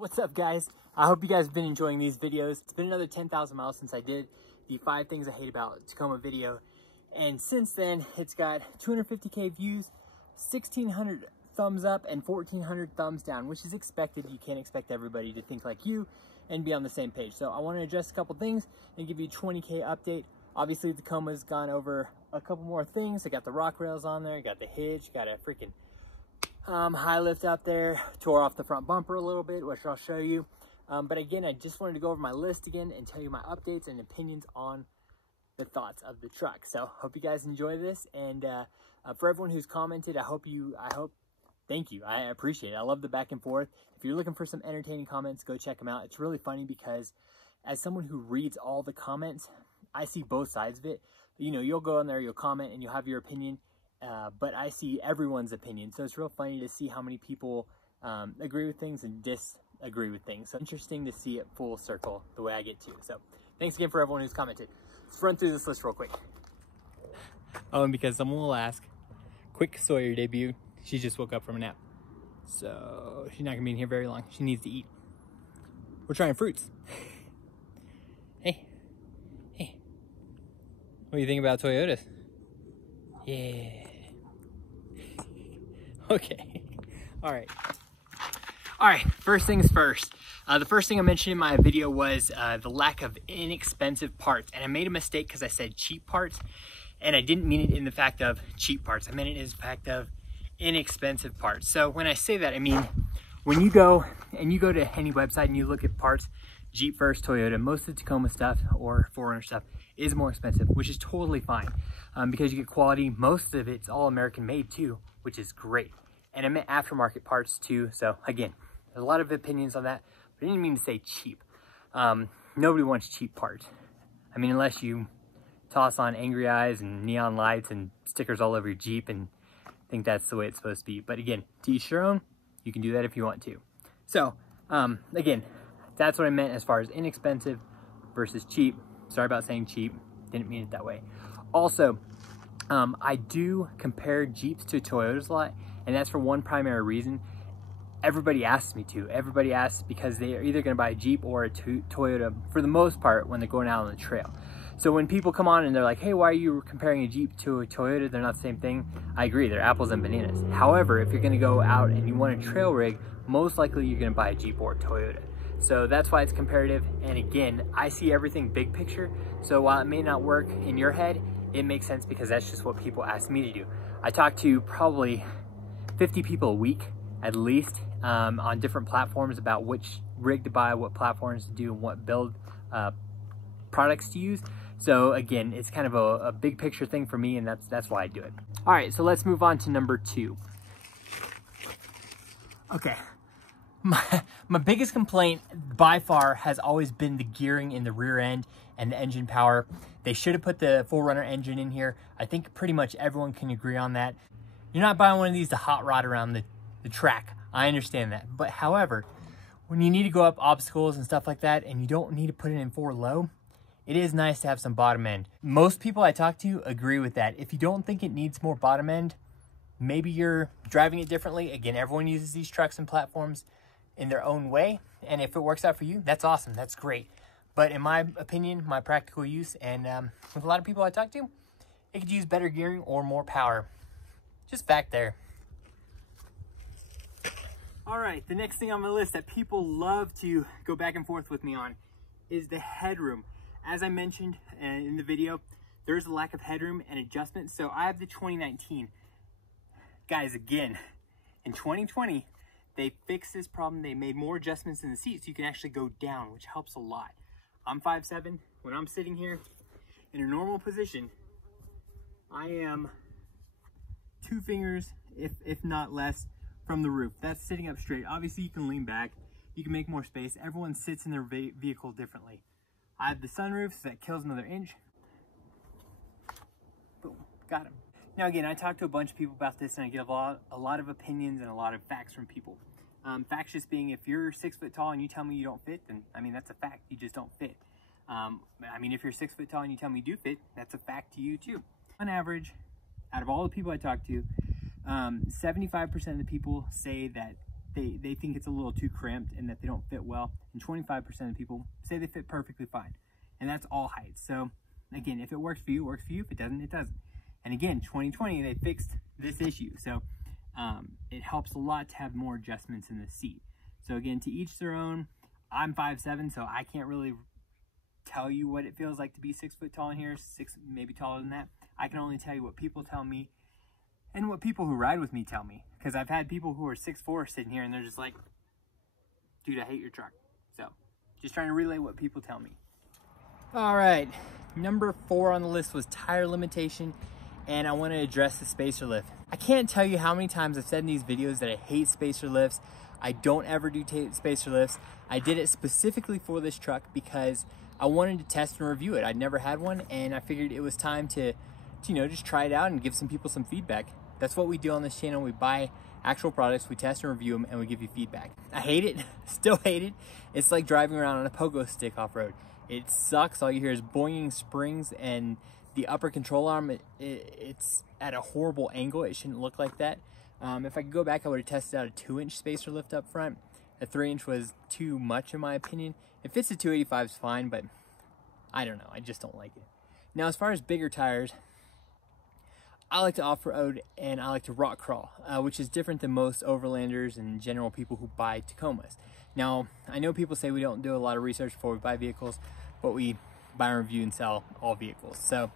What's up, guys? I hope you guys have been enjoying these videos. It's been another 10,000 miles since I did the 5 things I hate about Tacoma video. And since then, it's got 250K views, 1,600 thumbs up, and 1,400 thumbs down, which is expected. You can't expect everybody to think like you and be on the same page. So I want to address a couple things and give you a 20K update. Obviously, Tacoma's gone over a couple more things. I got the rock rails on there, got the hitch, got a freaking high lift out there, tore off the front bumper a little bit, which I'll show you. But again, I just wanted to go over my list again and tell you my updates and opinions on the thoughts of the truck. So hope you guys enjoy this. And for everyone who's commented, thank you. I appreciate it. I love the back and forth. If you're looking for some entertaining comments, go check them out. It's really funny because as someone who reads all the comments, I see both sides of it. You know, you'll go in there, you'll comment, and you'll have your opinion. But I see everyone's opinion. So it's real funny to see how many people agree with things and disagree with things. So interesting to see it full circle the way I get to. So thanks again for everyone who's commented. Let's run through this list real quick. Oh, and because someone will ask, quick Sawyer debut. She just woke up from a nap. So she's not gonna be in here very long. She needs to eat. We're trying fruits. Hey. What do you think about Toyotas? Yeah. Okay. All right, first things first. The first thing I mentioned in my video was the lack of inexpensive parts. And I made a mistake because I said cheap parts. And I didn't mean it in the fact of cheap parts. I meant it as the fact of inexpensive parts. So when I say that, I mean, when you go to any website and you look at parts, Jeep versus Toyota, most of the Tacoma stuff or 4Runner stuff is more expensive, which is totally fine because you get quality. Most of it's all American made too, which is great. And I meant aftermarket parts too. So again, there's a lot of opinions on that, but I didn't mean to say cheap. Nobody wants cheap parts. I mean, unless you toss on angry eyes and neon lights and stickers all over your Jeep and think that's the way it's supposed to be. But again, to each your own, you can do that if you want to. So again, that's what I meant as far as inexpensive versus cheap. Sorry about saying cheap, didn't mean it that way. Also, I do compare Jeeps to Toyotas a lot, and that's for one primary reason. Everybody asks me to. Everybody asks because they are either gonna buy a Jeep or a Toyota for the most part when they're going out on the trail. So when people come on and they're like, hey, why are you comparing a Jeep to a Toyota? They're not the same thing. I agree, they're apples and bananas. However, if you're gonna go out and you want a trail rig, most likely you're gonna buy a Jeep or a Toyota. So that's why it's comparative. And again, I see everything big picture. So while it may not work in your head, it makes sense because that's just what people ask me to do. I talk to probably 50 people a week, at least, on different platforms about which rig to buy, what platforms to do, and what build products to use. So again, it's kind of a big picture thing for me, and that's why I do it. All right, so let's move on to number 2. Okay. My biggest complaint by far has always been the gearing in the rear end and the engine power. They should have put the 4Runner engine in here. I think pretty much everyone can agree on that. You're not buying one of these to hot rod around the track. I understand that. But however, when you need to go up obstacles and stuff like that and you don't need to put it in 4 low, it is nice to have some bottom end. Most people I talk to agree with that. If you don't think it needs more bottom end, maybe you're driving it differently. Again, everyone uses these trucks and platforms in their own way, and if it works out for you, that's awesome, that's great. But in my opinion, my practical use, and with a lot of people I talk to, it could use better gearing or more power. Just back there. All right, the next thing on my list that people love to go back and forth with me on is the headroom. As I mentioned in the video, there's a lack of headroom and adjustment. So I have the 2019. Guys, again, in 2020, they fixed this problem. They made more adjustments in the seat so you can actually go down, which helps a lot. I'm 5'7". When I'm sitting here in a normal position, I am 2 fingers, if not less, from the roof. That's sitting up straight. Obviously, you can lean back. You can make more space. Everyone sits in their vehicle differently. I have the sunroof, so that kills another inch. Boom, got him. Now again, I talked to a bunch of people about this and I get a lot of opinions and a lot of facts from people. Facts just being, if you're 6 foot tall and you tell me you don't fit, then I mean, that's a fact, you just don't fit. I mean, if you're 6 foot tall and you tell me you do fit, that's a fact to you too. On average, out of all the people I talk to, 75% of the people say that they think it's a little too cramped and that they don't fit well. And 25% of people say they fit perfectly fine. And that's all heights. So again, if it works for you, it works for you. If it doesn't, it doesn't. And again, 2020, they fixed this issue. So it helps a lot to have more adjustments in the seat. So again, to each their own. I'm 5'7", so I can't really tell you what it feels like to be 6 foot tall in here, maybe taller than that. I can only tell you what people tell me and what people who ride with me tell me. Because I've had people who are 6'4" sitting here and they're just like, dude, I hate your truck. So just trying to relay what people tell me. All right, number 4 on the list was tire limitation, and I want to address the spacer lift. I can't tell you how many times I've said in these videos that I hate spacer lifts. I don't ever do spacer lifts. I did it specifically for this truck because I wanted to test and review it. I'd never had one, and I figured it was time to you know, just try it out and give some people some feedback. That's what we do on this channel. We buy actual products, we test and review them, and we give you feedback. I hate it, still hate it. It's like driving around on a pogo stick off-road. It sucks. All you hear is boinging springs, and the upper control arm, it's at a horrible angle. It shouldn't look like that. If I could go back, I would have tested out a 2-inch spacer lift up front. A 3-inch was too much in my opinion. If it's a 285, it's fine, but I don't know. I just don't like it. Now, as far as bigger tires, I like to off-road and I like to rock crawl, which is different than most overlanders and general people who buy Tacomas. Now, I know people say we don't do a lot of research before we buy vehicles, but we buy and review and sell all vehicles. So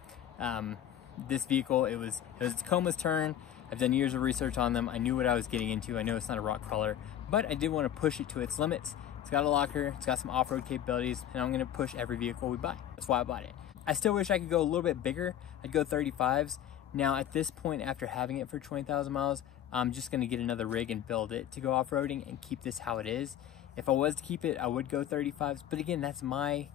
this vehicle, it was Tacoma's turn. I've done years of research on them. I knew what I was getting into. I know it's not a rock crawler, but I did want to push it to its limits. It's got a locker, it's got some off-road capabilities, and I'm going to push every vehicle we buy. That's why I bought it. I still wish I could go a little bit bigger. I'd go 35s. Now, at this point, after having it for 20,000 miles, I'm just going to get another rig and build it to go off-roading and keep this how it is. If I was to keep it, I would go 35s, but again, that's my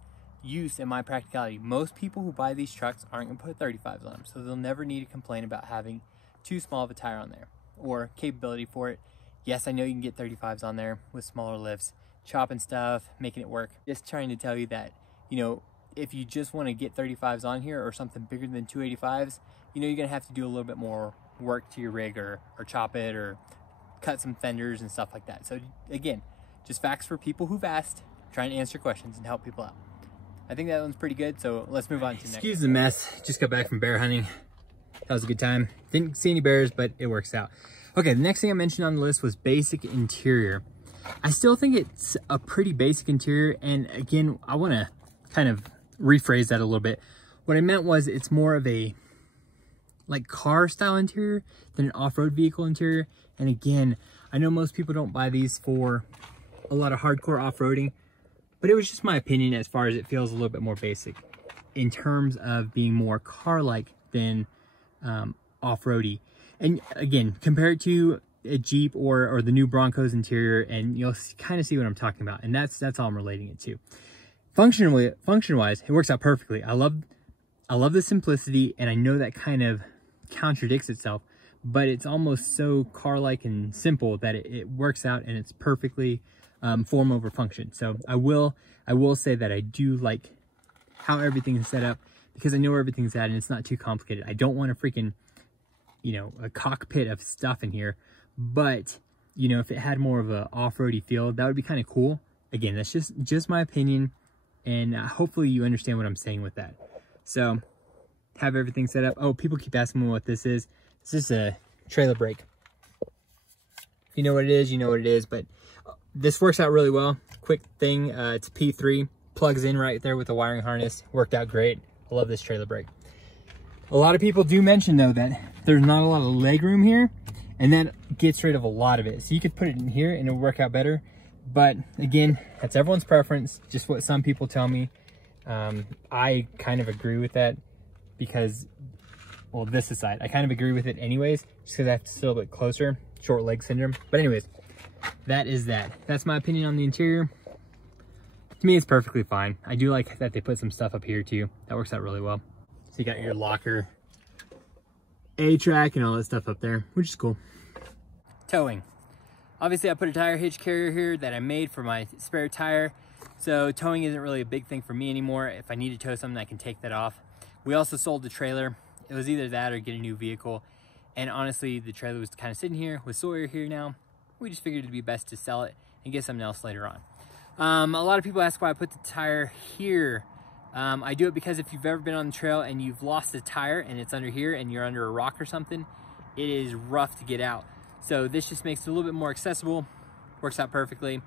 use and my practicality. Most people who buy these trucks aren't going to put 35s on them, so they'll never need to complain about having too small of a tire on there or capability for it. Yes, I know you can get 35s on there with smaller lifts, chopping stuff, making it work. Just trying to tell you that, you know, if you just want to get 35s on here or something bigger than 285s, you know, you're going to have to do a little bit more work to your rig or chop it or cut some fenders and stuff like that. So again, just facts for people who've asked, trying to answer questions and help people out. I think that one's pretty good, so let's move on to next. Excuse the mess, just got back from bear hunting. That was a good time. Didn't see any bears, but it works out. Okay, the next thing I mentioned on the list was basic interior. I still think it's a pretty basic interior, and again, I want to kind of rephrase that a little bit. What I meant was it's more of a like car style interior than an off-road vehicle interior. And again, I know most people don't buy these for a lot of hardcore off-roading, but it was just my opinion as far as it feels a little bit more basic in terms of being more car-like than off-roady. And again, compare it to a Jeep or the new Broncos interior, and you'll kind of see what I'm talking about. And that's all I'm relating it to. Function-wise, it works out perfectly. I love the simplicity, and I know that kind of contradicts itself, but it's almost so car-like and simple that it works out, and it's perfectly form over function. So I will say that I do like how everything is set up because I know where everything's at and it's not too complicated. I don't want a freaking, you know, a cockpit of stuff in here, but you know, if it had more of a off-roady feel, that would be kind of cool. Again, that's just my opinion, and hopefully you understand what I'm saying with that. So have everything set up. Oh, people keep asking me what this is. It's just a trailer brake. If you know what it is, you know what it is, but this works out really well. Quick thing, it's a P3, plugs in right there with the wiring harness. Worked out great. I love this trailer brake. A lot of people do mention though that there's not a lot of leg room here, and that gets rid of a lot of it. So you could put it in here and it'll work out better. But again, that's everyone's preference, just what some people tell me. I kind of agree with that because, well, this aside, I kind of agree with it anyways, just because I have to sit a little bit closer, short leg syndrome. But anyways, that is that. That's my opinion on the interior. To me, it's perfectly fine. I do like that they put some stuff up here too. That works out really well. So you got your locker, A-track, and all that stuff up there, which is cool. Towing. Obviously, I put a tire hitch carrier here that I made for my spare tire. So towing isn't really a big thing for me anymore. If I need to tow something, I can take that off. We also sold the trailer. It was either that or get a new vehicle. And honestly, the trailer was kind of sitting here with Sawyer here now. we just figured it'd be best to sell it and get something else later on. A lot of people ask why I put the tire here. I do it because if you've ever been on the trail and you've lost a tire and it's under here and you're under a rock or something, it is rough to get out. So this just makes it a little bit more accessible, works out perfectly.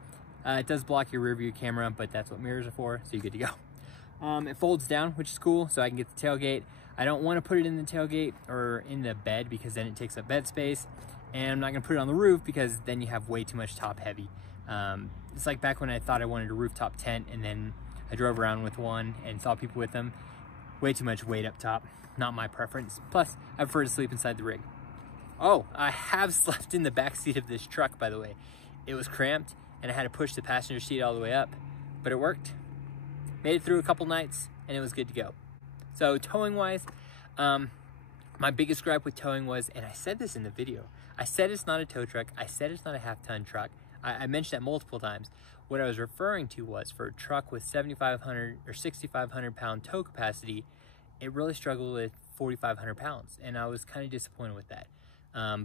It does block your rear view camera, but that's what mirrors are for, so you're good to go. It folds down, which is cool, so I can get the tailgate. I don't want to put it in the tailgate or in the bed because then it takes up bed space, and I'm not going to put it on the roof because then you have way too much top heavy. It's like back when I thought I wanted a rooftop tent, and then I drove around with one and saw people with them. Way too much weight up top, not my preference. Plus, I prefer to sleep inside the rig. Oh, I have slept in the back seat of this truck, by the way. It was cramped, and I had to push the passenger seat all the way up, but it worked. Made it through a couple nights, and it was good to go. So towing wise, my biggest gripe with towing was, and I said this in the video, I said it's not a tow truck, I said it's not a half-ton truck. I mentioned that multiple times. What I was referring to was for a truck with 7,500 or 6,500 pound tow capacity, it really struggled with 4,500 pounds, and I was kind of disappointed with that.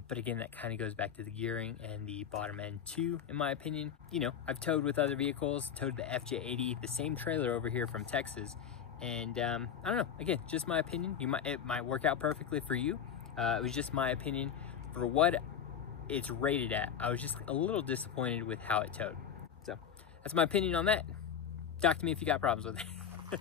But again, that kind of goes back to the gearing and the bottom end too, in my opinion. You know, I've towed with other vehicles, towed the FJ80, the same trailer over here from Texas, and I don't know, again, just my opinion. It might work out perfectly for you. It was just my opinion for what it's rated at. I was just a little disappointed with how it towed. So that's my opinion on that. Talk to me if you got problems with it.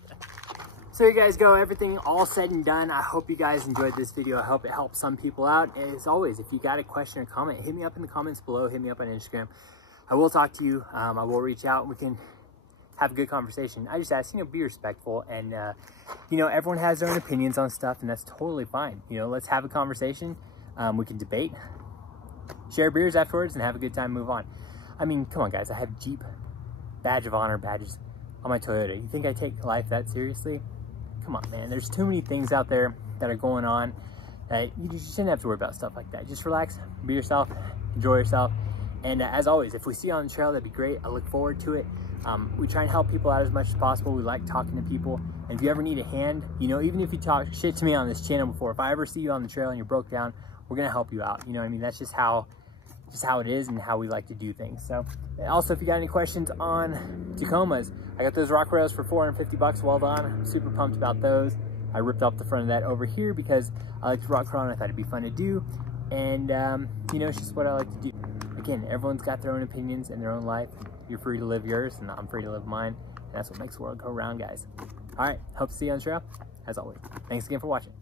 So here you guys go, everything all said and done. I hope you guys enjoyed this video. I hope it helped some people out. As always, if you got a question or comment, hit me up in the comments below, hit me up on Instagram. I will talk to you. I will reach out and we can have a good conversation. I just ask, you know, be respectful, and you know, everyone has their own opinions on stuff, and that's totally fine. You know, let's have a conversation. We can debate, share beers afterwards, and have a good time, move on. I mean, come on guys, I have Jeep badge of honor badges on my Toyota. You think I take life that seriously? Come on, man. There's too many things out there that are going on that you just shouldn't have to worry about stuff like that. Just relax, be yourself, enjoy yourself. And as always, if we see you on the trail, that'd be great. I look forward to it. We try and help people out as much as possible. We like talking to people. And if you ever need a hand, you know, even if you talk shit to me on this channel before, if I ever see you on the trail and you're broke down, we're going to help you out. You know what I mean? That's just how it is and how we like to do things. So also, if you got any questions on Tacomas, I got those rock rails for 450 bucks Weld on. I'm super pumped about those. I ripped off the front of that over here because I like to rock crawl and I thought it'd be fun to do. And you know, it's just what I like to do. Again, everyone's got their own opinions and their own life. You're free to live yours and I'm free to live mine. And that's what makes the world go round, guys. All right, hope to see you on the trail. As always, thanks again for watching.